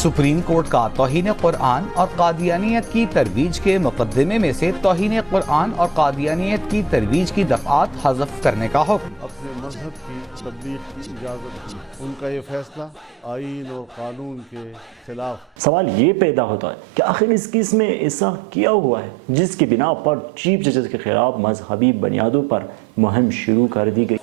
Supreme court کا توہین قرآن اور قادیانیت کی ترویج کے مقدمے میں سے توہین قرآن اور قادیانیت کی ترویج کی دفعات حذف کرنے کا حکم۔ اپنے مذہب کی تبلیغ کی اجازت دی، ان کا یہ فیصلہ آئین اور قانون کے خلاف۔ سوال یہ پیدا ہوتا ہے کہ آخر اس کیس میں ایسا کیا ہوا ہے جس کی بنا پر چیف جسٹس کے خلاف مذہبی بنیادوں پر مہم شروع کر دی گئی۔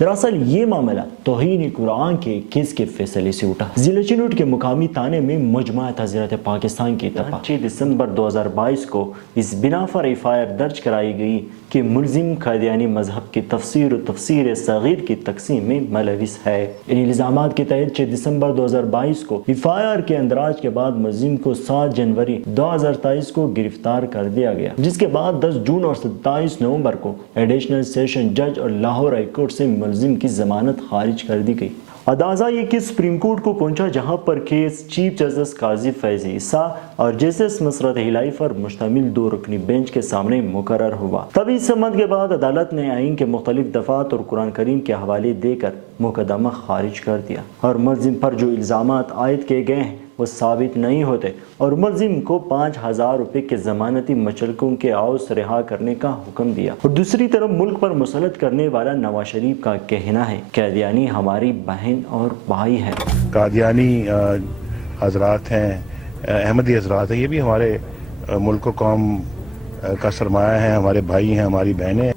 دراصل یہ معاملہ توہین قرآن کے کیس کے فیصلے سے اٹھا۔ ضلع چنوٹ کے مقامی تھانے میں مجمع تعزیرات پاکستان کی طرف 6 دسمبر 2022 کو اس بنا پر FIR درج کرائی گئی کہ ملزم قادیانی مذہب کی تفسیر و تفسیر صغیر کی تقسیم میں ملوث ہے۔ ان الزامات کے تحت 6 دسمبر 2022 کو FIR کے اندراج کے بعد ملزم کو 7 جنوری 2023 کو گرفتار کر دیا گیا، جس کے بعد 10 جون اور 27 نومبر کو ایڈیشنل سیشن جج اور لاہور ہائی کورٹ سے ملزم کی ضمانت خارج کر دی گئی۔ ادازہ یہ کہ سپریم کورٹ کو پہنچا، جہاں پر کیس چیف جسٹس قاضی فیض عیسیٰ اور جسٹس مسرت الہی پر مشتمل 2 رکنی بینچ کے سامنے مقرر ہوا۔ تب اس سمجھ کے بعد عدالت نے آئین کے مختلف دفعات اور قرآن کریم کے حوالے دے کر مقدمہ خارج کر دیا، اور ملزم پر جو الزامات عائد کیے گئے ہیں وہ ثابت نہیں ہوتے، اور ملزم کو 5000 روپے کے ضمانتی مچلکوں کے عوض رہا کرنے کا حکم دیا۔ اور دوسری طرف ملک پر مسلط کرنے والا نواز شریف کا کہنا ہے قادیانی ہماری بہن اور بھائی ہے۔ قادیانی حضرات ہیں، احمدی حضرات ہیں، یہ بھی ہمارے ملک و قوم کا سرمایہ ہیں، ہمارے بھائی ہیں، ہماری بہنیں ہیں۔